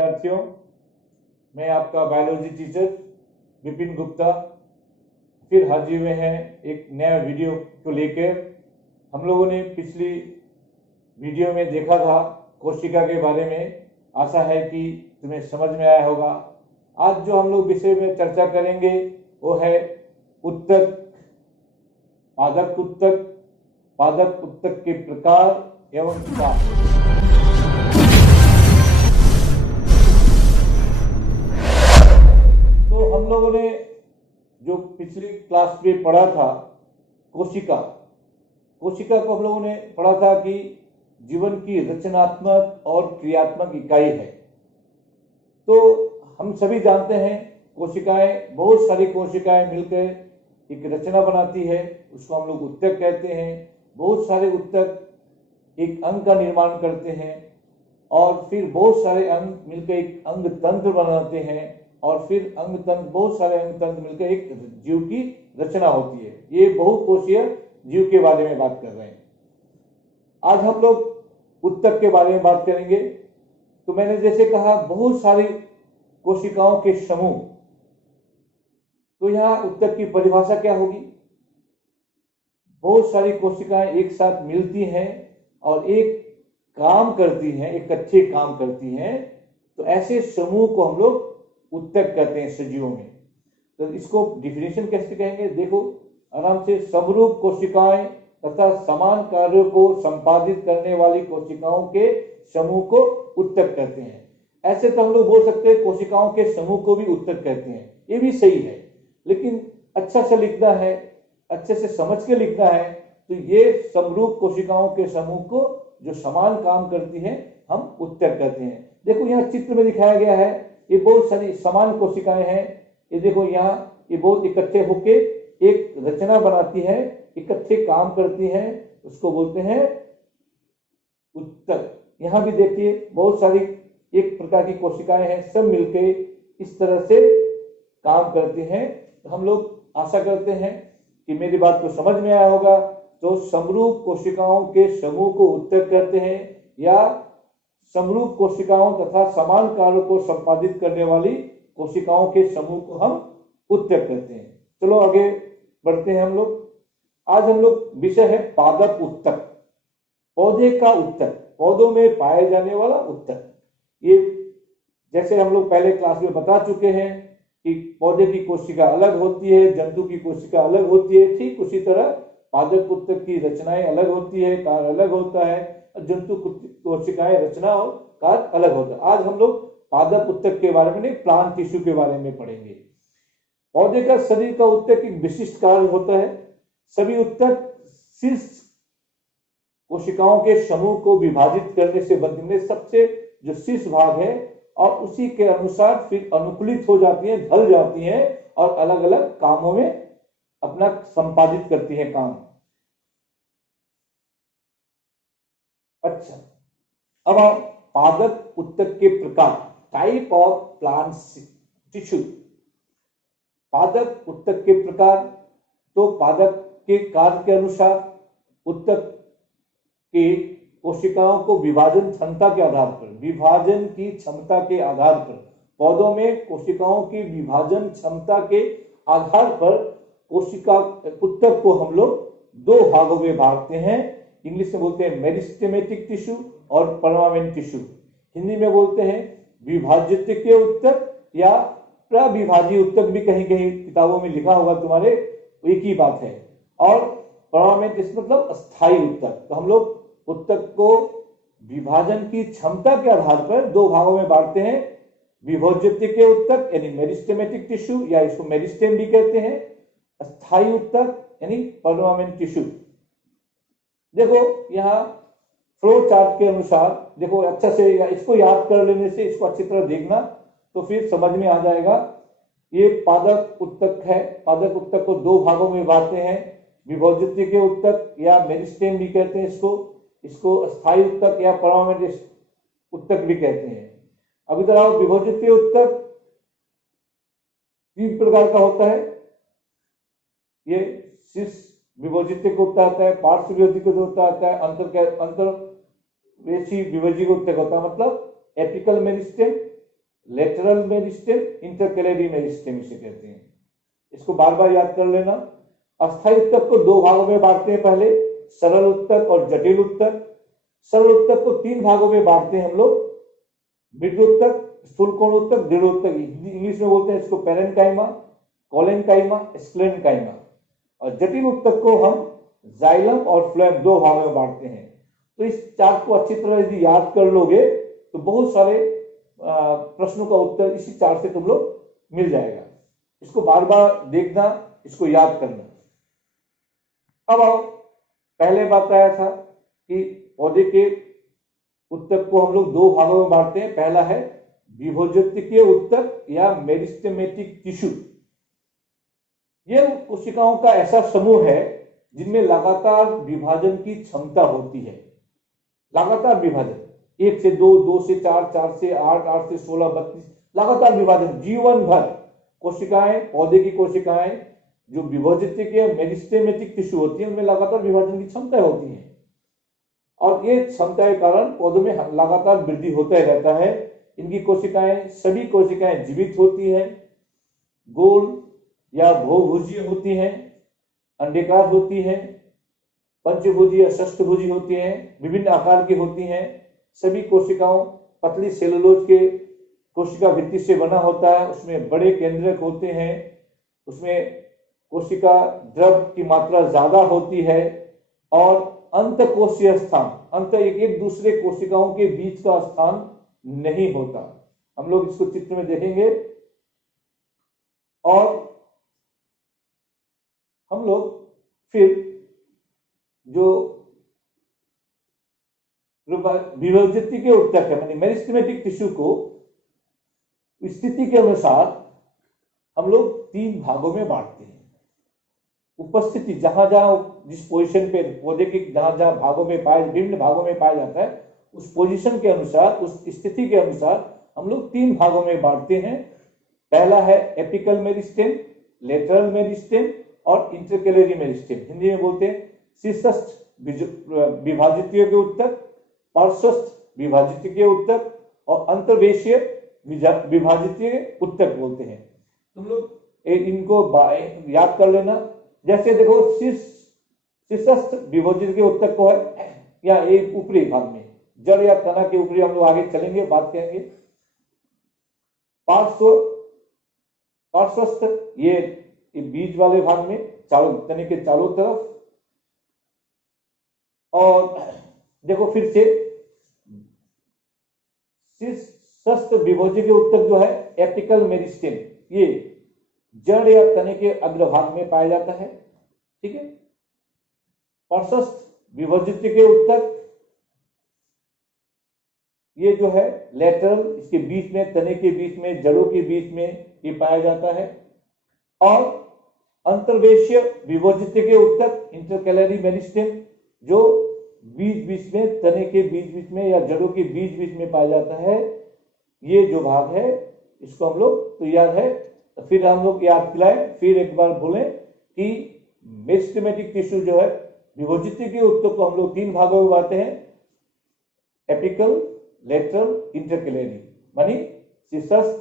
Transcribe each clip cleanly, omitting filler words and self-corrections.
विद्यार्थियों, मैं आपका बायोलॉजी टीचर विपिन गुप्ता फिर हाजिर हुए हैं एक नया वीडियो को लेकर। हम लोगों ने पिछली वीडियो में देखा था कोशिका के बारे में। आशा है कि तुम्हें समझ में आया होगा। आज जो हम लोग विषय में चर्चा करेंगे वो है उत्तक, पादप उत्तक, पादप उत्तक के प्रकार एवं उपाय। तो हम लोगों ने जो पिछली क्लास में पढ़ा था कोशिका को हम लोगों ने पढ़ा था कि जीवन की रचनात्मक और क्रियात्मक इकाई है। तो हम सभी जानते हैं कोशिकाएं, बहुत सारी कोशिकाएं मिलकर एक रचना बनाती है, उसको हम लोग उत्तक कहते हैं। बहुत सारे उत्तक एक अंग का निर्माण करते हैं और फिर बहुत सारे अंग मिलकर एक अंग तंत्र बनाते हैं और फिर अंग तंत्र, बहुत सारे अंग तंत्र मिलकर एक जीव की रचना होती है। ये बहुकोशीय जीव के बारे में बात कर रहे हैं। आज हम लोग उत्तक के बारे में बात करेंगे। तो मैंने जैसे कहा बहुत सारी कोशिकाओं के समूह, तो यहाँ उत्तक की परिभाषा क्या होगी? बहुत सारी कोशिकाएं एक साथ मिलती हैं और एक काम करती हैं, एक अच्छे काम करती हैं, तो ऐसे समूह को हम लोग उत्तक कहते हैं सजीवों में। तो इसको डिफिनेशन कैसे कहेंगे? देखो आराम से, समरूप कोशिकाएं तथा समान कार्यों को संपादित करने वाली कोशिकाओं के समूह को उत्तक कहते हैं। ऐसे तो हम लोग बोल सकते हैं कोशिकाओं के समूह को भी उत्तक कहते हैं, ये भी सही है, लेकिन अच्छा से लिखना है, अच्छे से समझ के लिखना है, तो ये समरूप कोशिकाओं के समूह को जो समान काम करती है हम उत्तक कहते हैं। देखो यहाँ चित्र में दिखाया गया है, ये बहुत सारी समान कोशिकाएं हैं। ये देखो यहाँ ये बहुत इकट्ठे होके एक रचना बनाती है, इकट्ठे काम करती हैं, उसको बोलते हैं उत्तक। यहाँ भी देखिए बहुत सारी एक प्रकार की कोशिकाएं हैं, सब मिलके इस तरह से काम करती हैं। हम लोग आशा करते हैं कि मेरी बात को समझ में आया होगा। तो समरूप कोशिकाओं के समूह को उत्तक कहते हैं, या समरूप कोशिकाओं तथा समान कार्यों को संपादित करने वाली कोशिकाओं के समूह को हम उत्तक कहते हैं। चलो आगे बढ़ते हैं हम लोग। आज हम लोग विषय है पादप उत्तक, पौधे का उत्तक, पौधों में पाए जाने वाला उत्तक। ये जैसे हम लोग पहले क्लास में बता चुके हैं कि पौधे की कोशिका अलग होती है, जंतु की कोशिका अलग होती है, ठीक उसी तरह पादप उत्तक की रचनाएं अलग होती है, कार्य अलग होता है, जंतु कोशिकाएं रचना और कार्य अलग होता है। आज हम लोग पादप उत्तक के बारे में नहीं, प्लांट टिश्यू के बारे में पढ़ेंगे। पौधे का शरीर का उत्तक एक विशिष्ट कार्य होता है। सभी उत्तक शीर्ष कोशिकाओं के समूह को विभाजित करने से बनने में सबसे जो शीर्ष भाग है और उसी के अनुसार फिर अनुकूलित हो जाती है, ढल जाती है और अलग अलग कामों में अपना संपादित करती है काम। अच्छा, अब आप पादप उत्तक के प्रकार, टाइप ऑफ प्लांट टिश्यू। पादप उत्तक के प्रकार, तो पादप के कार्य के अनुसार उत्तक के कोशिकाओं को विभाजन क्षमता के आधार पर, विभाजन की क्षमता के आधार पर, पौधों में कोशिकाओं की विभाजन क्षमता के आधार पर कोशिका उत्तक को हम लोग दो भागों में बांटते हैं। इंग्लिश में बोलते हैं मेरिस्टेमेटिक टिश्यू और परमानेंट टिश्यू। हिंदी में बोलते हैं विभाजित उत्तक या प्रविभाजी उत्तक, भी कहीं कहीं किताबों में लिखा होगा तुम्हारे, एक ही बात है। और परमानेंट मतलब स्थायी उत्तक। तो हम लोग उत्तक को विभाजन की क्षमता के आधार पर दो भागों में बांटते हैं, विभोज्यते के उत्तक यानी मेरिस्टेमेटिक टिश्यू, या इसको मेरिस्टेम भी कहते हैं, स्थायी उत्तक यानी परमानेंट टिश्यू। देखो यहाँ फ्लो चार्ट के अनुसार, देखो अच्छा से इसको याद कर लेने से, इसको अच्छी तरह देखना तो फिर समझ में आ जाएगा। ये पादप उत्तक है। पादप उत्तक को दो भागों में बांटते हैं, विभोज्यते के उत्तक या मेरिस्टेम भी कहते हैं इसको स्थायी उत्तक या परमानेंट उत्तक भी कहते हैं। अब इधर आओ, विभोज्यते उत्तक तीन प्रकार का होता है। ये शीर्ष विभोजित उत्तक होता है, पार्श्व विभोजित उत्तक होता है, अंतर विभोजित उत्तक होता है, मतलब apical meristem lateral meristem, intercalary meristem इसे कहते हैं। इसको बार बार याद कर लेना। अस्थायी उत्तक को दो भागों में बांटते हैं, पहले सरल उत्तक और जटिल उत्तक। सरल उत्तक को तीन भागों में बांटते हैं हम लोग, मृदु उत्तक, स्थूलकोण उत्तक, दृढ़ उत्तक। इंग्लिश में बोलते हैं इसको पेरेन्काइमा, कोलेनकाइमा, स्क्लेरेन्काइमा। और जटिल उत्तक को हम जाइलम और फ्लोएम दो भागों में बांटते हैं। तो इस चार्ट को अच्छी तरह यदि याद कर लोगे तो बहुत सारे प्रश्नों का उत्तर इसी चार्ट से तुम लोग मिल जाएगा। इसको बार बार देखना, इसको याद करना। अब आओ, पहले बात आया था कि पौधे के उत्तक को हम लोग दो भागों में बांटते हैं। पहला है विभोजकीय उत्तक या मेरिस्टेमेटिक टिश्यू। यह कोशिकाओं का ऐसा समूह है जिनमें लगातार विभाजन की क्षमता होती है। लगातार विभाजन, 1 से 2, 2 से 4, 4 से 8, 8 से 16, 32, लगातार विभाजन जीवन भर। कोशिकाएं, पौधे की कोशिकाएं जो विभोजकीय मेरिस्टेमेटिक टिश्यू होती है उनमें लगातार विभाजन की क्षमता होती है, और ये क्षमता के कारण पौधों में लगातार वृद्धि होता ही रहता है। इनकी कोशिकाएं, सभी कोशिकाएं जीवित होती हैं, गोल या बहुभुजीय होती हैं, अंडाकार होती हैं, पंचभुजी या षष्ठभुजी होती हैं, विभिन्न आकार की होती हैं। सभी कोशिकाओं पतली सेलुलोज के कोशिका भित्ति से बना होता है, उसमें बड़े केंद्रक होते हैं, उसमें कोशिका द्रव की मात्रा ज्यादा होती है, और अंतकोशीय स्थान, अंत एक दूसरे कोशिकाओं के बीच का स्थान नहीं होता। हम लोग इसको चित्र में देखेंगे। और हम लोग फिर जो विभोजकीय उत्तक है, यानी मेरिस्टेमेटिक टिश्यू को स्थिति के अनुसार हम लोग तीन भागों में बांटते हैं। उपस्थिति, जहां जहां जिस पोजीशन पे पौधे के जहां जहां भागों में विभिन्न भागों में पाया जाता है, उस पोजीशन के अनुसार, उस स्थिति के अनुसार हम लोग तीन भागों में बांटते हैं। पहला है एपिकल मेरिस्टेम, लेटरल मेरिस्टेम और इंटरकैलरी मेरिस्टेम। हिंदी में बोलते हैं शीर्षस्थ विभाजितीय के उत्तक, पार्श्वस्थ विभाजितीय उत्तक और अंतर्वेशीय विभाजितीय उत्तक बोलते हैं। तुम लोग इनको याद कर लेना। जैसे देखो, शीर्षस्थ विभाजितीय उत्तक को है या एक ऊपरी भाग में, जड़ या तना के ऊपरी, हम लोग आगे चलेंगे, बात करेंगे। पार्श्वस्थ ये बीज वाले भाग में, चारों तने के चारों तरफ। और देखो फिर से शीर्षस्थ विभोजकीय उत्तक जो है एपिकल मेरिस्टेम, ये जड़ या तने के अग्रभाग में पाया जाता है, ठीक है। पार्श्वस्थ विभोजकीय उत्तक ये जो है लेटरल, इसके बीच में, तने के बीच में, जड़ों के बीच में ये पाया जाता है। और अंतर्वेशीय विभोजकीय उत्तक इंटरकैलरी मेरिस्टेम, जो बीच बीच में, तने के बीच बीच में या जड़ों के बीच बीच में पाया जाता है। ये जो भाग है इसको हम लोग, तो याद है, तो फिर हम लोग याद दिलाएं, फिर एक बार बोलें कि मेरिस्टेमेटिक टिश्यू जो है विभोजकीय उत्तक को हम लोग तीन भागों में बांटते हैं, एपिकल, लेटरल, इंटरकैलरी, मानी शीर्षस्थ,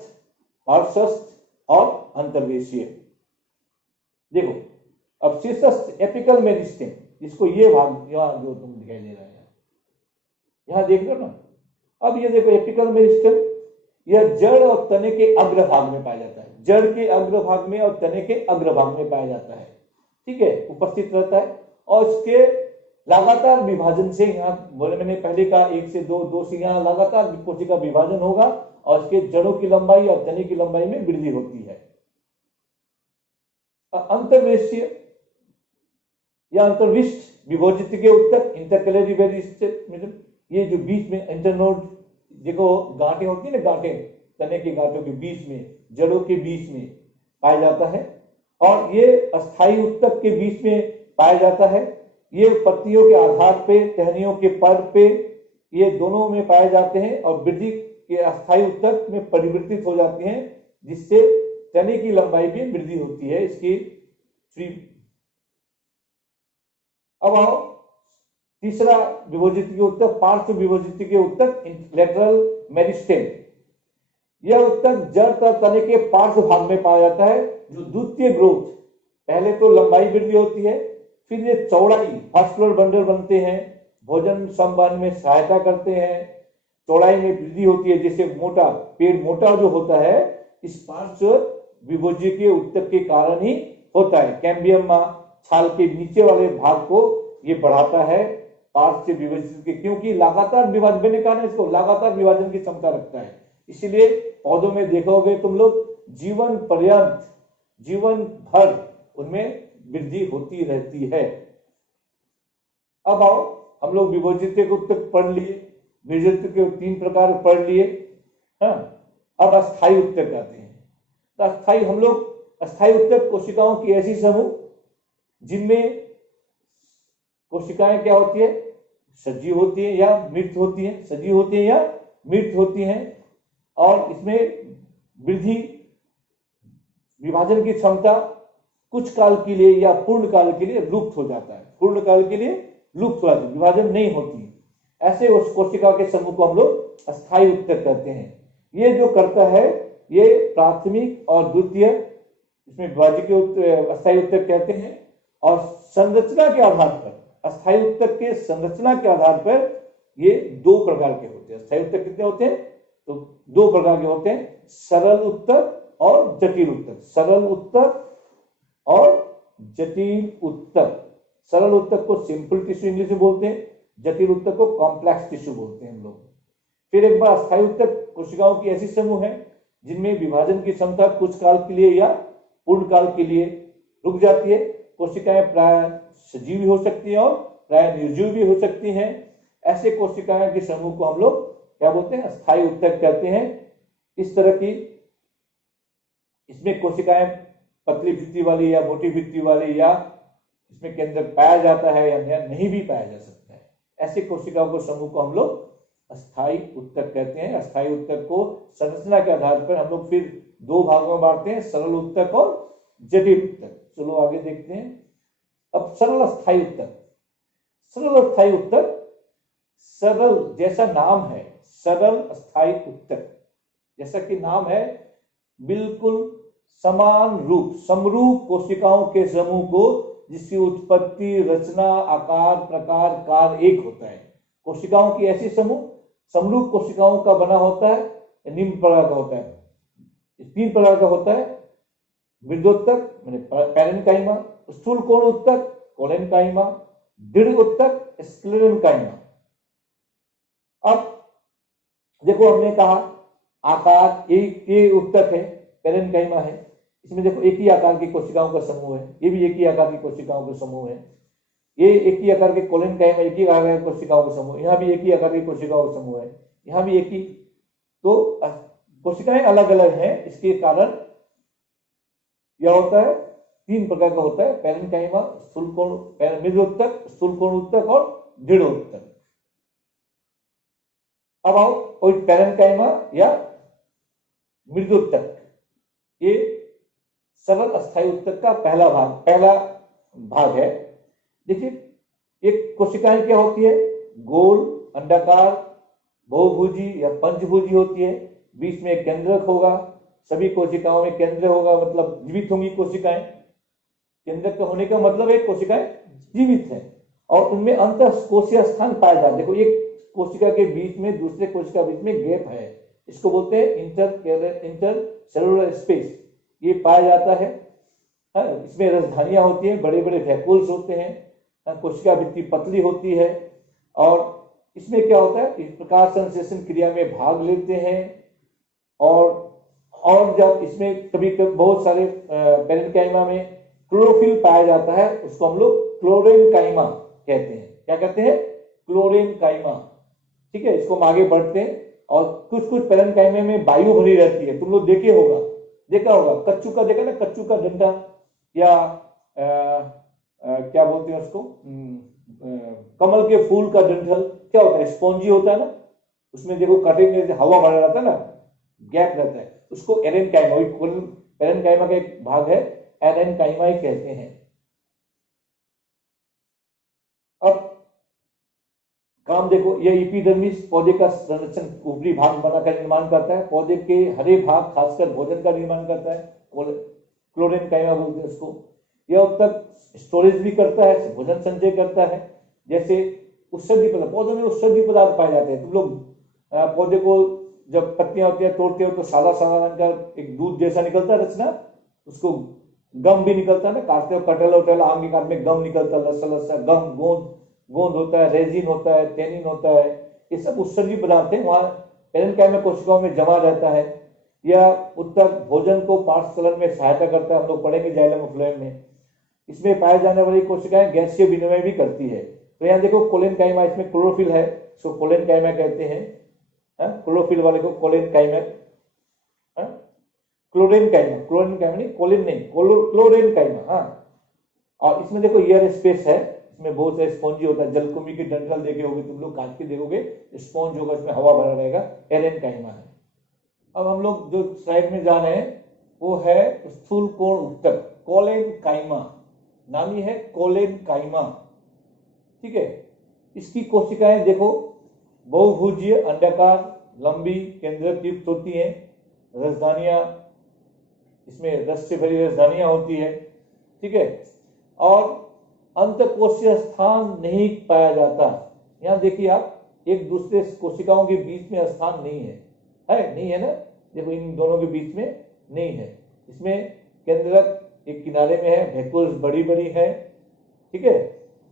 पार्श्वस्थ और अंतर्वेशीय। देखो अब शीर्षस्थ एपिकल मेरिस्टेम, इसको ये भाग यहां जो तुम दिखाई दे रहा है, यहां देख लो ना। अब ये देखो एपिकल मेरिस्टेम, यह जड़ और तने के अग्रभाग में पाया जाता है, जड़ के अग्रभाग में और तने के अग्रभाग में पाया जाता है, ठीक है, उपस्थित रहता है। और इसके लगातार विभाजन से, यहाँ बोले मैंने पहले कहा 1 से 2, 2 से, यहाँ लगातार कोशिका विभाजन होगा और इसके जड़ों की लंबाई और तने की लंबाई में वृद्धि होती है। अंतर्वेशीय या अंतर्विष्ट विभोजकीय उत्तक इंटरकैलरी मेरिस्टेम, ये जो बीच में इंटरनोड, देखो गांठें होती है ना, गांठें तने की गांठों के बीच में, जड़ों के बीच में पाया जाता है। और ये अस्थायी उत्तक के बीच में पाया जाता है। ये पत्तियों के आधार पे, टहनियों के पर पे, ये दोनों में पाए जाते हैं और वृद्धि के अस्थायी उत्तक में परिवर्तित हो जाती हैं, जिससे तने की लंबाई में वृद्धि होती है इसकी ट्री। अब आओ तीसरा विभोजकीय उत्तक, पार्श्व विभोजकीय उत्तक लेटरल मेरिस्टेम। यह उत्तक जड़ तथा तने के पार्श्व भाग में पाया जाता है। जो द्वितीय ग्रोथ, पहले तो लंबाई वृद्धि होती है, फिर ये चौड़ाई, वास्कुलर बंडल बनते हैं, भोजन संवहन में सहायता करते हैं, चौड़ाई में वृद्धि होती है, जैसे मोटा पेड़ मोटा जो होता है इस पार्श्व विभोज्य के उत्तक के कारण ही होता है। कैम्बियम छाल के नीचे वाले भाग को ये बढ़ाता है पार्श्व विभोज्य के, क्योंकि लगातार विभाजन, मैंने कहा ना इसको लगातार विभाजन की क्षमता रखता है, इसीलिए पौधों में देखोगे तुम लोग जीवन पर्यंत, जीवन भर उनमें वृद्धि होती रहती है। अब आओ, हम लोग विभोजित उत्तक पढ़ लिए, विभोजित के 3 प्रकार पढ़ लिए। हाँ, अब अस्थायी उत्तक आते हैं। तो अस्थायी, हम लोग अस्थायी उत्तक कोशिकाओं की ऐसी समूह जिनमें कोशिकाएं क्या होती है, सजीव होती है या मृत होती है, सजीव होती है या मृत होती हैं, और इसमें वृद्धि, विभाजन की क्षमता कुछ काल के लिए या पूर्ण काल के लिए लुप्त हो जाता है, पूर्ण काल के लिए लुप्त हो जाती है, विभाजन नहीं होती। ऐसे उस कोशिका के समूह को हम लोग अस्थायी उत्तक कहते हैं। ये जो करता है ये प्राथमिक और द्वितीय, इसमें विभाज्य अस्थायी उत्तक कहते हैं। और संरचना के आधार पर, अस्थायी उत्तक के संरचना के आधार पर ये 2 प्रकार के होते हैं। अस्थायी उत्तक कितने होते हैं, तो 2 प्रकार के होते हैं, सरल उत्तक और जटिल उत्तक। सरल उत्तक और जटिल उत्तक। सरल उत्तक को सिंपल टिश्यू इंग्लिश में बोलते हैं, जटिल उत्तक को कॉम्प्लेक्स टिश्यू बोलते हैं हम लोग। फिर एक बार, अस्थायी उत्तक कोशिकाओं की ऐसी समूह है जिनमें विभाजन की क्षमता कुछ काल के लिए या पूर्ण काल के लिए रुक जाती है। कोशिकाएं प्राय सजीव हो सकती हैं और प्राय निर्जीव भी हो सकती हैं। ऐसे कोशिकाएं के समूह को हम लोग क्या बोलते हैं, अस्थायी उत्तक कहते हैं। इस तरह की, इसमें कोशिकाएं पतली भित्ति वाली या मोटी भित्ति वाली, या इसमें केंद्र पाया जाता है या नहीं भी पाया जा सकता है, ऐसे कोशिकाओं को समूह को हम लोग अस्थायी उत्तक कहते हैं। अस्थायी उत्तक को संरचना के आधार पर हम लोग फिर 2 भागों में बांटते हैं, सरल उत्तक और जटिल उत्तक। चलो आगे देखते हैं। अब सरल अस्थायी उत्तक। सरल अस्थायी उत्तक, सरल जैसा नाम है, सरल अस्थायी उत्तक, जैसा कि नाम है, बिल्कुल समान रूप, समरूप कोशिकाओं के समूह को जिसकी उत्पत्ति, रचना, आकार, प्रकार, कार्य एक होता है। कोशिकाओं की ऐसी समूह समरूप कोशिकाओं का बना होता है, निम्न प्रकार का होता है। 3 प्रकार का होता है, मृदोत्तक माने पैरेन्काइमा, स्थूल कोण उत्तक कोलेनकाइमा, दृढ़ उत्तक स्क्लेरेनकाइमा। अब देखो, हमने कहा आकार एक उत्तक है, पैरेन्काइमा है, इसमें देखो एक ही आकार की कोशिकाओं का समूह है, ये भी एक ही आकार की कोशिकाओं का समूह है। ये एक ही आकार के कोलेनकाइमा, एक ही आकार की कोशिकाओं का समूह, यहाँ भी एक ही आकार की कोशिकाओं का समूह है, यहाँ भी एक ही। तो कोशिकाएं अलग अलग हैं, इसके कारण यह होता है, 3 प्रकार का होता है, पैरेन्काइमा, स्थूल कोण, मृदोत्तक, स्थूल कोण उत्तक और दृढ़ उत्तक। अब आओ, कोई पैरेन्काइमा या मृदोत्तक, ये सरल अस्थायी उत्तक का पहला भाग है। देखिए, एक कोशिकाएं क्या होती है, गोल, अंडाकार, बहुभुजी या पंचभुजी होती है, बीच में केंद्रक होगा, सभी कोशिकाओं में केंद्र होगा, मतलब जीवित होंगी कोशिकाएं। केंद्रक का होने का मतलब है कोशिकाएं जीवित है, और उनमें अंतःकोशीय स्थान पाया जाता है। देखो, एक कोशिका के बीच में दूसरे कोशिका के बीच में गैप है, इसको बोलते हैं इंटर सेलुलर स्पेस, ये पाया जाता है। इसमें राजधानियां होती हैं, बड़े बड़े वैक्यूल्स होते हैं, कोशिका भित्ति पतली होती है, और इसमें क्या होता है, इस प्रकार संश्लेषण क्रिया में भाग लेते हैं। और जब इसमें कभी बहुत सारे पैरेन्काइमा में क्लोरोफिल पाया जाता है, उसको हम लोग क्लोरेनकाइमा कहते हैं। क्या कहते हैं, क्लोरेनकाइमा। ठीक है, इसको हम आगे बढ़ते हैं। और कुछ पैरेन्काइमा में वायु भरी रहती है, तुम लोग देखा होगा, कच्चू का देखा ना, कच्चू का डंडा, या क्या बोलते हैं उसको, कमल के फूल का डंठल, क्या होता है, स्पॉन्जी होता है ना, उसमें देखो कटिंग में हवा भरा रहता है ना, गैप रहता है, उसको एरेनकाइमा, पैरेन्काइमा का एक भाग है, एरेनकाइमा ही कहते हैं। अब काम देखो, यह एपिडर्मिस पौधे का संरक्षण ऊपरी भाग बनाकर निर्माण करता है, पौधे के हरे भाग खासकर भोजन का निर्माण करता है, क्लोरेनकाइमा बोलते हैं उसको। यह उत्तक स्टोरेज भी करता है, भोजन संचय करता है। जैसे उत्सर्गी पदार्थ, पौधों में उत्सर्गी पदार्थ पाए जाते हैं। तुम लोग पौधे को जब पत्तियां होती है तोड़ते हो तो सादा सादा रंग का एक दूध जैसा निकलता है रचना, उसको गम भी निकलता है ना, काटते हो कटहल वटहल आम के काट में गम निकलता है, लस्सा लस्सा गम, गोंद होता है, रेजिन होता है, टेनिन होता है, ये सब उत्सर्गी पदार्थ है, वहां पेरेन्काइमा कोशिकाओं में जमा रहता है। यह उत्तक भोजन को पार्श्वलन में सहायता करता है, हम लोग पढ़ेंगे जाइलम और फ्लोएम में। इसमें पाए जाने वाली कोशिकाएं गैसीय विनिमय भी करती है। तो यहाँ देखो कोलेनकाइमा, इसमें क्लोरोफिल है, इसको कोलेनकाइमा कहते हैं, क्लोरोफिल वाले को कोलेनकाइमा, क्लोरेनकाइमा नहीं, कोलिन नहीं, क्लोरेनकाइमा। हाँ, और इसमें देखो एयर स्पेस है, इसमें बहुत सारे स्पॉन्जी होता है, जलकुंभी की डंठल देखे होगे तुम लोग, काट के देखोगे स्पॉन्ज होगा, इसमें हवा भरा रहेगा, एरेनकाइमा है। अब हम लोग जो स्लाइड में जा रहे हैं वो है स्थूल कोण उत्तक, कोलेनकाइमा, नामी है कोलेनकाइमा, ठीक है। इसकी कोशिकाएं देखो बहुभुजीय, अंडाकार, लंबी, केंद्रक युक्त होती हैं, राजधानियां, इसमें रस से भरी राजधानियां होती है, ठीक है। और अंतःकोशीय स्थान नहीं पाया जाता। यहाँ देखिए आप, एक दूसरे कोशिकाओं के बीच में स्थान नहीं है, नहीं है ना, देखो इन दोनों के बीच में नहीं है। इसमें केंद्रक एक किनारे में है, वैक्यूल्स बड़ी बड़ी है, ठीक है,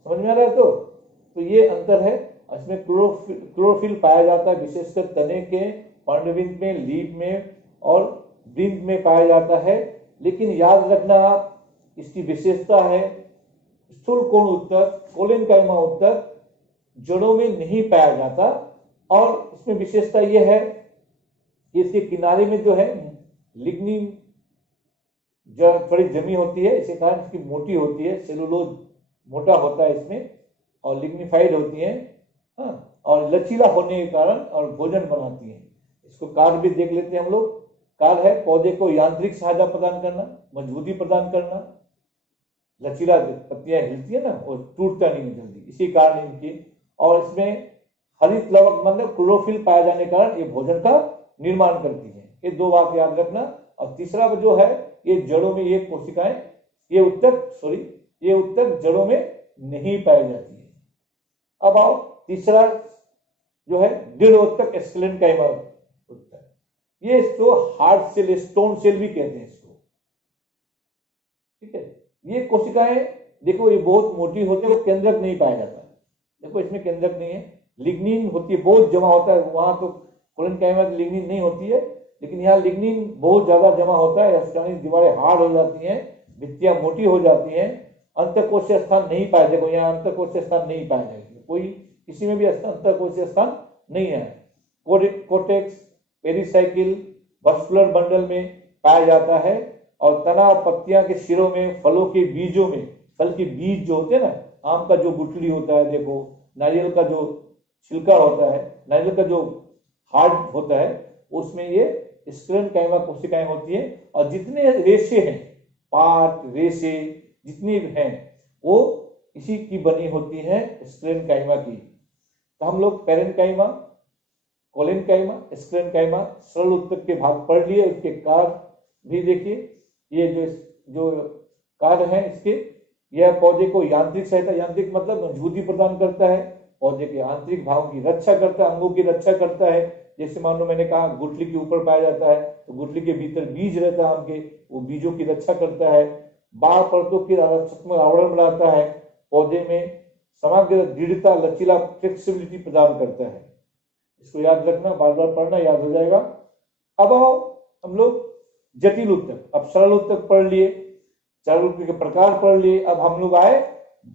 समझ में आ रहा है। तो ये अंतर है। इसमें क्लोरोफिल पाया जाता है, विशेषकर तने के पर्णविंद में, लीफ में और वृंद में पाया जाता है। लेकिन याद रखना, इसकी विशेषता है स्थूल कोण उत्तक, कोलेनकाइमा उत्तक जड़ों में नहीं पाया जाता। और इसमें विशेषता यह है कि इसके किनारे में जो है लिग्निन थोड़ी जमी होती है, इसी कारण इसकी मोटी होती है, सेलुलोज मोटा होता है इसमें, और लिग्निफाइड होती है, हाँ, और लचीला होने के कारण और भोजन बनाती है। इसको कार्य भी देख लेते हैं हम लोग। कार्य है पौधे को यांत्रिक सहायता प्रदान करना, मजबूती प्रदान करना, लचीला, पत्तियां हिलती है ना, और टूटता नहीं जल्दी, इसी कारण इनकी। और इसमें हरित लवक मतलब क्लोरोफिल पाए जाने के कारण ये भोजन का निर्माण करती है। ये दो बात याद रखना। और तीसरा जो है, ये जड़ों में ये कोशिकाएं, ये उत्तक जड़ों में नहीं पाई जाती है। अब आओ तीसरा जो है दृढ़ उत्तक, एस्केलेनकाइमा उत्तक। ये इसको हार्ड सेल, स्टोन सेल भी कहते हैं इसको, ठीक है। ये कोशिकाएं देखो, ये बहुत मोटी होती है, केंद्रक नहीं पाया जाता, देखो इसमें केंद्रक नहीं है, लिग्निन होती है, बहुत जमा होता है। वहां तो कोलेनकाइमा की लिग्निन नहीं होती है, लेकिन यहाँ लिग्निन बहुत ज्यादा जमा होता है, दीवारें हार्ड हो जाती हैं, भित्तियां मोटी हो जाती हैं, अंतःकोशीय स्थान नहीं पाया। देखो यहाँ अंतःकोशीय स्थान नहीं पाया जाएगा, कोई किसी में भी अंतःकोशीय स्थान नहीं है। कोटेक्स, पेरिसाइकिल, वस्कुलर बंडल में पाया जाता है। और तना और पत्तियां के सिरों में, फलों के बीजों में, फल के बीज जो होते हैं ना, आम का जो गुठली होता है, देखो नारियल का जो छिलका होता है, नारियल का जो हार्ड होता है, उसमें ये स्क्लेरेनकाइमा कोशिकाएं होती है। और जितने रेशे हैं, पार्ट रेशे जितनी भी हैं, वो इसी की बनी होती है, स्क्लेरेनकाइमा की। तो हम लोग पेरेन्काइमा, कोलेनकाइमा, स्क्लेरेनकाइमा, सरल उत्तक के भाग पढ़ लिए। इसके कार्य भी देखिए, ये जो कार्य है इसके, यह पौधे को यांत्रिक सहायता, यांत्रिक मतलब मजबूती प्रदान करता है, पौधे के आंतरिक भागों की रक्षा करता है, अंगों की रक्षा करता है। जैसे मान लो मैंने कहा गुठली के ऊपर पाया जाता है, तो गुठली के भीतर बीज रहता है आम के, वो बीजों की रक्षा करता है। बाह्य परतों की रक्षात्मक आवरण बनाता है, पौधे में समग्र दृढ़ता, लचीला, फ्लेक्सिबिलिटी प्रदान करता है। इसको याद रखना, बार बार पढ़ना, याद हो जाएगा। अब आओ हम लोग जटिल उत्तक, अब सरल उत्तक पढ़ लिए, सरल उत्तक के प्रकार पढ़ लिए, अब हम लोग आए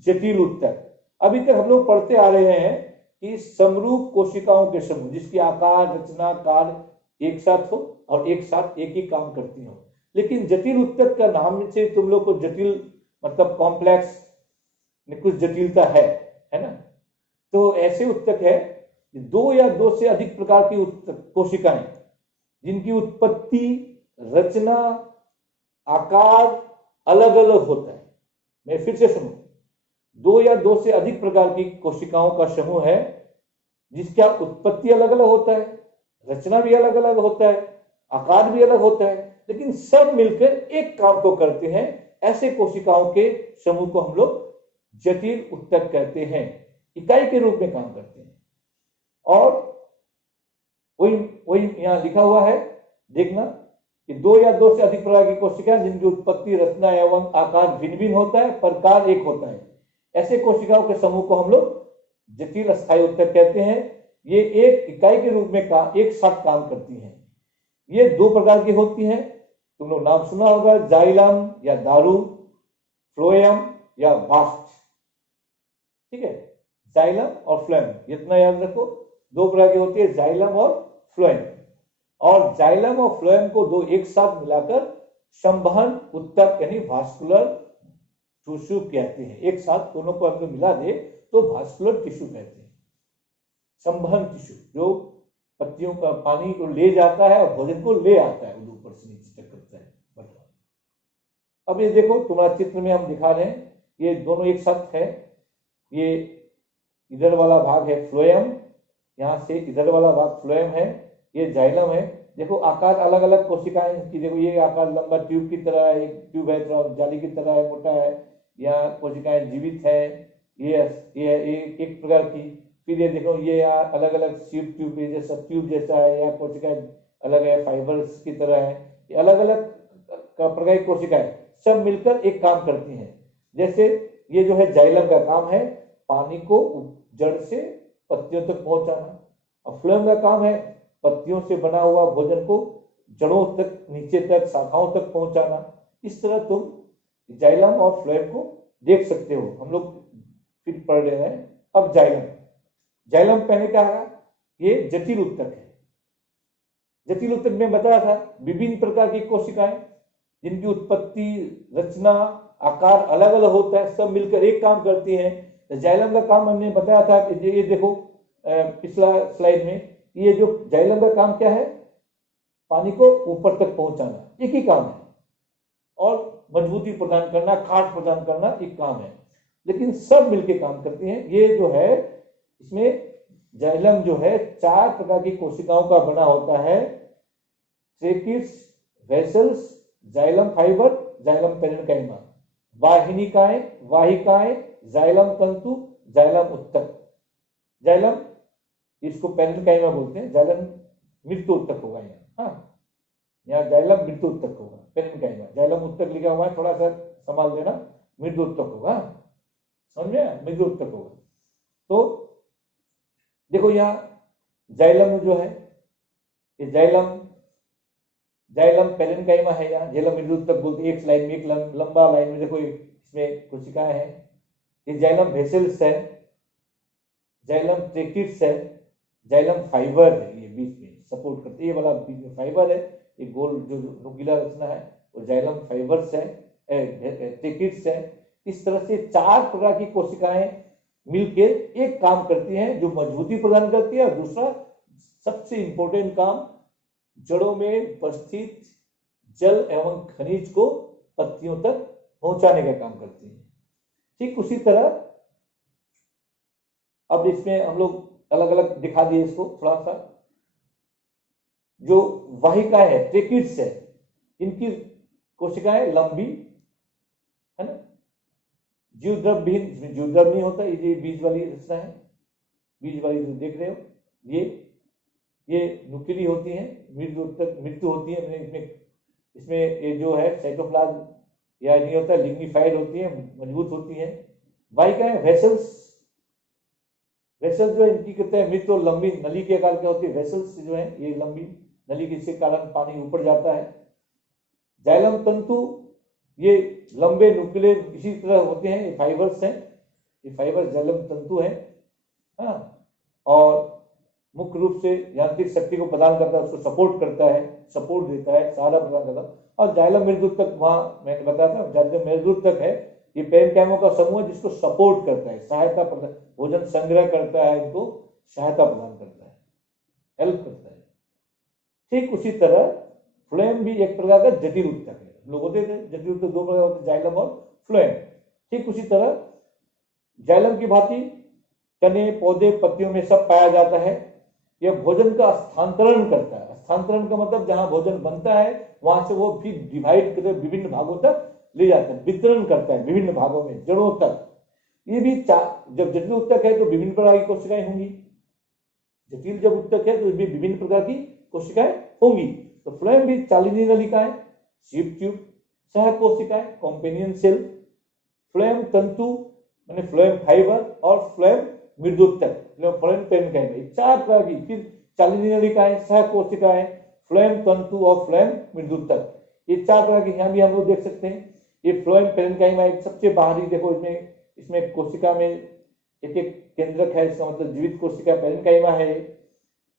जटिल उत्तक। अभी तक हम लोग पढ़ते आ रहे हैं कि समरूप कोशिकाओं के समूह, जिसकी आकार, रचना, कार्य एक साथ हो और एक साथ एक ही काम करती हो। लेकिन जटिल उत्तक का नाम से तुम लोग को जटिल मतलब कॉम्प्लेक्स में कुछ जटिलता है ना। तो ऐसे उत्तक है दो या दो से अधिक प्रकार की कोशिकाएं, जिनकी उत्पत्ति, रचना, आकार अलग अलग होता है। मैं फिर से सुनो, दो या दो से अधिक प्रकार की कोशिकाओं का समूह है, जिसका उत्पत्ति अलग अलग होता है, रचना भी अलग अलग होता है, आकार भी अलग होता है, लेकिन सब मिलकर एक काम को करते हैं। ऐसे कोशिकाओं के समूह को हम लोग जटिल ऊतक कहते हैं, इकाई के रूप में काम करते हैं। और वही वही यहां लिखा हुआ है, देखना कि दो या दो से अधिक प्रकार की कोशिकाएं जिनकी उत्पत्ति, रचना एवं आकार भिन्न भिन्न होता है, प्रकार एक होता है, ऐसे कोशिकाओं के समूह को हम लोग जटिल अस्थायी ऊतक कहते हैं। ये एक इकाई के रूप में एक साथ काम करती हैं। ये दो प्रकार की होती हैं, तुम लोग नाम सुना होगा, जाइलम या दारू, फ्लोएम या वास्ट। ठीक है, जाइलम और फ्लोएम इतना याद रखो, दो प्रकार की होती है, जाइलम और फ्लोएम। और जाइलम और फ्लोएम को दो एक साथ मिलाकर संवहन ऊतक यानी वास्कुलर टिश्यू कहते हैं। एक साथ दोनों को अगर मिला दे तो वास्कुलर टिश्यू कहते हैं, संवहन टिश्यू, जो पत्तियों का पानी को ले जाता है और भोजन को ले आता है, ऊपर से नीचे तक करता है। अब ये देखो, तुम्हारा चित्र में हम दिखा रहे हैं, ये दोनों एक साथ है। ये इधर वाला भाग है फ्लोएम, यहां से इधर वाला भाग फ्लोएम है, ये जाइलम है। देखो आकार अलग अलग कोशिकाएं की, देखो ये आकार लंबा ट्यूब की तरह है, एक ट्यूब है थोड़ा जाली की तरह है, मोटा है। यहाँ कोशिकाएं जीवित है, ये एक प्रकार की। फिर ये देखो ये अलग अलग सीप ट्यूब जैसा, ट्यूब जैसा है, या कोशिकाएं अलग है, फाइबर्स की तरह है। ये अलग अलग प्रकार की कोशिकाएं सब मिलकर एक काम करती हैं। जैसे ये जो है जाइलम का काम है पानी को जड़ से पत्तियों तक पहुंचाना, और फ्लोएम का काम है पत्तियों से बना हुआ भोजन को जड़ों तक, नीचे तक, शाखाओं तक पहुंचाना। इस तरह तुम जाइलम और फ्लोएम को देख सकते हो। हम लोग फिर पढ़ रहे हैं। अब जाइलम पहले क्या है, ये जटिल ऊतक है। जटिल ऊतक में बताया था विभिन्न प्रकार की कोशिकाएं जिनकी उत्पत्ति, रचना, आकार अलग अलग होता है, सब मिलकर एक काम करती हैं। जाइलम का काम हमने बताया था कि ये देखो पिछला स्लाइड में, ये जो जाइलम का काम क्या है, पानी को ऊपर तक पहुंचाना, एक ही काम है। और मजबूती प्रदान करना, खाट प्रदान करना एक काम है, लेकिन सब मिलकर काम करती हैं। ये जो है इसमें जाइलम जो है 4 प्रकार की कोशिकाओं का बना होता है, tracheids, vessels, xylem fibre, xylem parenchyma, वाहिकाएं, जाइलम तंतु, जाइलम ऊतक। जाइलम इसको पेरेन्काइमा बोलते हैं, जाइलम मृत्यु ऊतक होगा यहाँ। हाँ, यहाँ जाइलम मृत्यु ऊतक होगा, पेरेन्काइमा। जाइलम ऊतक लिखा हुआ है, थोड़ा सा संभाल देना, मृत्यु ऊतक होगा, समझे, मृत्यु ऊतक होगा। तो देखो यहाँ जाइलम जो है, ये जाइलम पेरेन्काइमा है, यहाँ जाइलम मृत्यु ऊतक बोलते हैं। एक लाइन में, एक लंबा लाइन में देखो इसमें कोशिकाएं हैं। ये जाइलम वेसल्स है, जाइलम ट्रेकिस है, जाइलम फाइबर है, ये बीच में सपोर्ट करते, ये वाला बीच में फाइबर है, ये गोल जो नुकीला रचना है वो जाइलम फाइबर्स है, ट्रेकिस है। इस तरह से 4 प्रकार की कोशिकाएं मिलकर एक काम करती हैं, जो मजबूती प्रदान करती है। और दूसरा सबसे इंपॉर्टेंट काम, जड़ों में उपस्थित जल एवं खनिज को पत्तियों तक पहुंचाने का काम करती है। ठीक उसी तरह अब इसमें हम लोग अलग अलग दिखा दिए इसको थोड़ा सा। जो वाहिकाएं है, ट्रेकिड्स है, इनकी कोशिकाएं लंबी है ना, जीवद्रव विहीन, इसमें जीवद्रव नहीं होता, ये बीज वाली रचना है, बीज वाली जो देख रहे हो, ये नुकीली होती है, मृत्यु होती है। इसमें ये जो है साइटोप्लाज्म या नहीं होता, लिग्निफाइड होती है, मजबूत होती है। वाहिकाएं वेसल्स जो है इनकी कहते हैं मृत्यु और लंबी नली के आकार के होती है। वेसल्स जो है ये लंबी नली के कारण पानी ऊपर जाता है। जाइलम तंतु ये लंबे नुकीले इसी तरह होते हैं, ये फाइबर्स हैं, ये फाइबर जाइलम तंतु है। हाँ, और मुख्य रूप से यांत्रिक शक्ति को प्रदान करता है, उसको सपोर्ट करता है, सपोर्ट देता है, सहारा प्रदान करता है। और जाइलम मेरुदूत तक, वहां मैंने बताया था जाइलम मेरुदूत तक है, ये पेरेन्काइमा का समूह है जिसको सपोर्ट करता है, सहायता प्रदान, भोजन संग्रह करता है, इनको सहायता प्रदान करता है, हेल्प करता है। ठीक उसी तरह फ्लोएम भी एक प्रकार का जटिल ऊतक है। लोग होते थे जटिल ऊतक 2 प्रकार होते, जाइलम और फ्लोएम। ठीक उसी तरह जाइलम की भांति तने, पौधे, पत्तियों में सब पाया जाता है। यह भोजन का स्थानांतरण करता है। स्थानांतरण का मतलब जहां भोजन बनता है वहां से वो फिर डिवाइड करके विभिन्न भागों तक ले जाता है, वितरण करता है विभिन्न भागों में, जड़ों तक। ये भी जब जटिल उत्तक है तो विभिन्न प्रकार की कोशिकाएं होंगी। जटिल जब उत्तक है तो इसमें विभिन्न प्रकार की कोशिकाएं होंगी। तो फ्लोएम भी चालिनी नलिकाएं, सीप ट्यूब, सह कोशिकाएं, कॉम्पेनियन सेल, फ्लोएम तंतु माने फ्लोएम फाइबर और फ्लोएम मृदुत्तक, फ्लोएम पेरेन्काइमा, 4 प्रकार की। फिर चालिनी नलिकाएं, सह कोशिकाएं, फ्लोएम तंतु और फ्लोएम मृदुत्तक, ये 4 प्रकार की यहाँ भी हम लोग देख सकते हैं। ये फ्लोएम पेरेन्काइमा एक सबसे बाहरी, देखो इसमें कोशिका में एक एक केंद्रक है, इसका मतलब जीवित कोशिका पेरेन्काइमा है।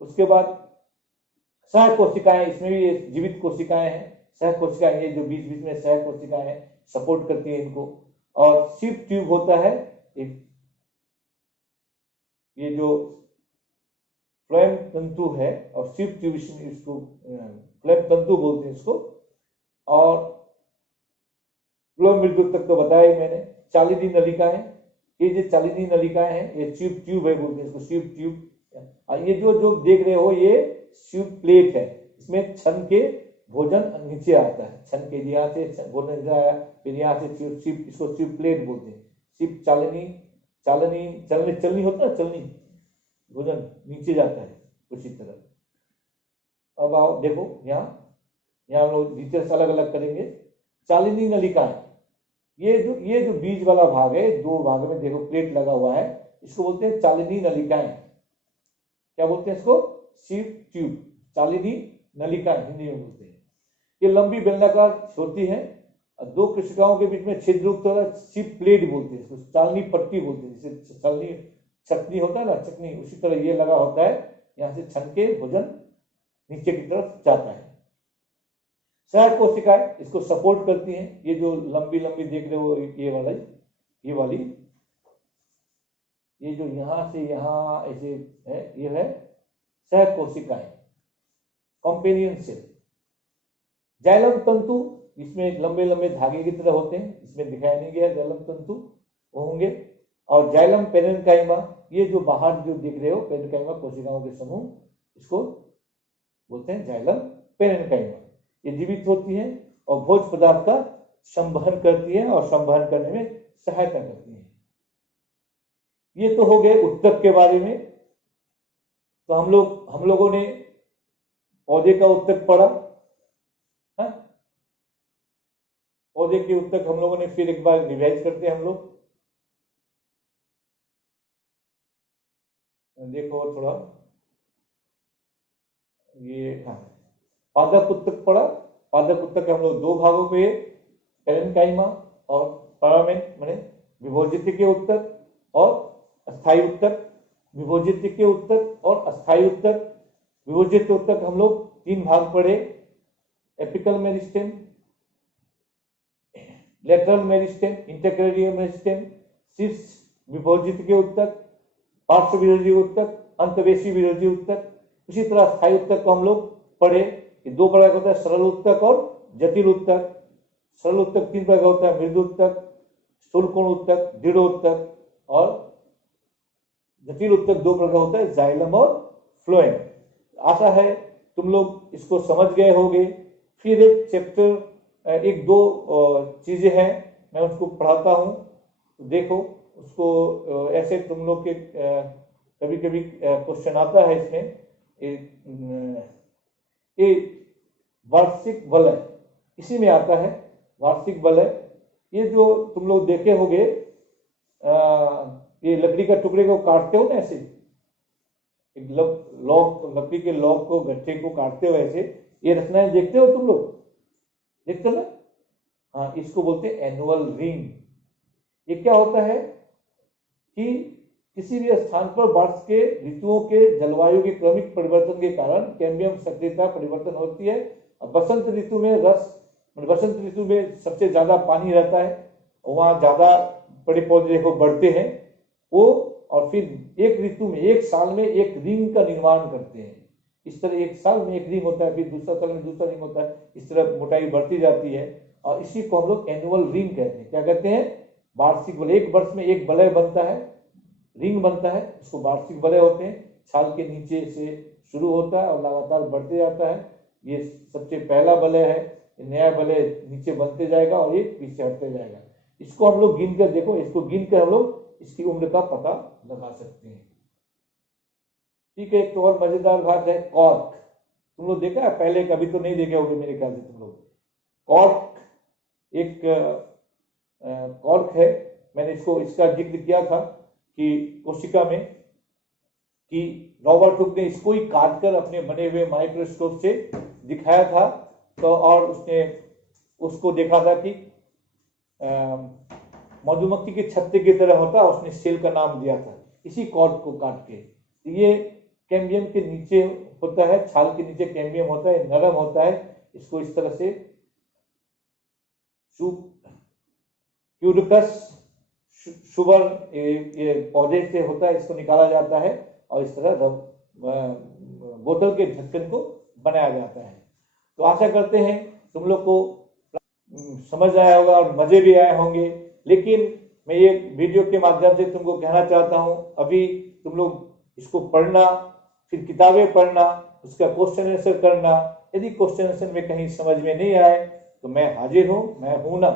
उसके बाद सह कोशिकाएं, इसमें भी जीवित कोशिकाएं हैं, सह कोशिकाएं, ये जो बीच बीच में सह कोशिकाएं हैं सपोर्ट करती है इनको। और सीप ट्यूब होता है, ये जो फ्लोएम तंतु है और सीप ट्यूब, इसको फ्लोएम तंतु बोलते हैं इसको। और फ्लोएम मृदुत्तक तो बताया ही मैंने। चालिनी नलिकाएं, ये जो चालिनी नलिकाएं हैं ये सीप ट्यूब है, बोलते हैं इसको सीप ट्यूब। ये जो देख रहे हो ये सीप प्लेट है, इसमें छन के भोजन नीचे आता है, छन के यहाँ से भोजन आया, फिर यहाँ से सीप, इसको सीप प्लेट बोलते हैं। सीप चलनी होता है, चलनी भोजन नीचे जाता है उसी तरह। अब आओ देखो यहाँ हम लोग डिटेल्स अलग अलग करेंगे। चालिनी नलिकाएं, ये जो बीज वाला भाग है, 2 भाग में देखो प्लेट लगा हुआ है, इसको बोलते हैं चालिनी नलिकाएं। क्या बोलते हैं इसको? सीप ट्यूब, चालिनी नलिकाएं हिंदी में बोलते हैं। ये लंबी बेलनाकार होती है, 2 कोशिकाओं के बीच में छिद्रयुक्त होता है, सीप प्लेट बोलते हैं इसको, चालनी पट्टी बोलते हैं, जैसे चालनी चटनी होता है ना, चटनी, उसी तरह ये लगा होता है, यहाँ से छन के भोजन नीचे की तरफ जाता है। सह कोशिकाएं इसको सपोर्ट करती हैं, ये जो लंबी लंबी देख रहे हो ये वाली ये जो यहाँ से यहाँ ऐसे है, ये है सह कोशिकाएं, कॉम्पेनियन सेल। जाइलम तंतु, इसमें लंबे लंबे धागे की तरह होते हैं, इसमें दिखाया नहीं गया, जाइलम तंतु वो होंगे। और जाइलम पेरेन्काइमा, ये जो बाहर जो देख रहे हो पेरेन्काइमा कोशिकाओं के समूह, इसको बोलते हैं जाइलम पेरेन्काइमा। ये जीवित होती है और भोज्य पदार्थ का संवहन करती है और संवहन करने में सहायता करती है। ये तो हो गए उत्तक के बारे में। तो हम लोगों ने पौधे का उत्तक पढ़ा, पौधे के उत्तक हम लोगों ने फिर एक बार रिवाइज करते हैं हम लोग। देखो थोड़ा ये, पादप उत्तक पढ़ा। पादप उत्तक हम लोग 2 भागों में, पेरेन्काइमा और परामेन माने विभोजित के उत्तक और अस्थायी उत्तक। विभोजित के उत्तक और अस्थायी उत्तक। विभोजित उत्तक हम लोग 3 भाग पढ़े, apical meristem, lateral meristem, intercranial meristem, शीर्ष विभोजित के उत्तक, पार्श्व विरोधी उत्तक, अंतवेशी विरोधी उत्तक। उसी तरह स्थायी उत्तक को हम लोग पढ़े, ये 2 प्रकार का होता है, सरल उत्तक और जटिल उत्तक। सरल उत्तक 3 प्रकार का होता है, मृदु उत्तक, स्थूलकोण उत्तक, दृढ़ उत्तक, और जटिल उत्तक 2 प्रकार का होता है, जाइलम और फ्लोएम। आशा है तुम लोग इसको समझ गए होंगे। फिर एक चैप्टर, 1-2 चीजें हैं, मैं उसको पढ़ाता हूँ, देखो उसको। ऐसे तुम लोग के कभी कभी क्वेश्चन आता है इसमें, वार्षिक वलय, इसी में आता है वार्षिक वलय। ये जो तुम लोग देखे होंगे, ये लकड़ी का टुकड़े को काटते हो ना ऐसे, एक लॉक, लकड़ी के लॉक को, गट्ठे को काटते हो ऐसे, ये रचनाएं देखते हो तुम लोग, देखते हो ना? हाँ, इसको बोलते हैं एनुअल रिंग। ये क्या होता है कि किसी भी स्थान पर वर्ष के ऋतुओं के जलवायु के क्रमिक परिवर्तन के कारण कैम्बियम सक्रियता परिवर्तन होती है। बसंत ऋतु में बसंत ऋतु में सबसे ज्यादा पानी रहता है, वहां ज्यादा बड़े पौधे देखो बढ़ते हैं वो, और फिर एक ऋतु में, एक साल में एक रिंग का निर्माण करते हैं। इस तरह एक साल में एक रिंग होता है, फिर दूसरा साल में दूसरा रिंग होता है, इस तरह मोटाई बढ़ती जाती है, और इसी को हम लोग एनुअल रिंग कहते हैं। क्या कहते हैं? वार्षिक वलय। एक वर्ष में एक वलय बनता है, रिंग बनता है, इसको वार्षिक वलय होते हैं। छाल के नीचे से शुरू होता है और लगातार बढ़ते जाता है। ये सबसे पहला वलय है, नया वलय नीचे बनते जाएगा और ये पीछे हटते जाएगा। इसको हम लोग गिन कर देखो, इसको गिन कर हम लोग इसकी उम्र का पता लगा सकते हैं। ठीक है, एक तो और मजेदार बात है कॉर्क। तुम लोग देखा है पहले, कभी तो नहीं देखे होंगे मेरे ख्याल से तुम लोग। कॉर्क एक कॉर्क है, मैंने इसका जिक्र किया था कि कोशिका में, कि रॉबर्ट हुक ने इसको ही काटकर अपने बने हुए माइक्रोस्कोप से दिखाया था। तो और उसने उसको देखा था कि मधुमक्खी के छत्ते की तरह होता है, उसने सेल का नाम दिया था इसी कॉर्क को काट के। ये कैम्बियम के नीचे होता है, छाल के नीचे कैम्बियम होता है, नरम होता है। इसको इस तरह से क्यूरिकस शुगर ये पौधे से होता है, इसको निकाला जाता है और इस तरह बोतल के ढक्कन को बनाया जाता है। तो आशा करते हैं तुम लोग को समझ आया होगा और मजे भी आए होंगे। लेकिन मैं ये वीडियो के माध्यम से तुमको कहना चाहता हूँ, अभी तुम लोग इसको पढ़ना, फिर किताबें पढ़ना, उसका क्वेश्चन आंसर करना। यदि क्वेश्चन आंसर में कहीं समझ में नहीं आए तो मैं हाजिर हूँ, मैं हूं ना।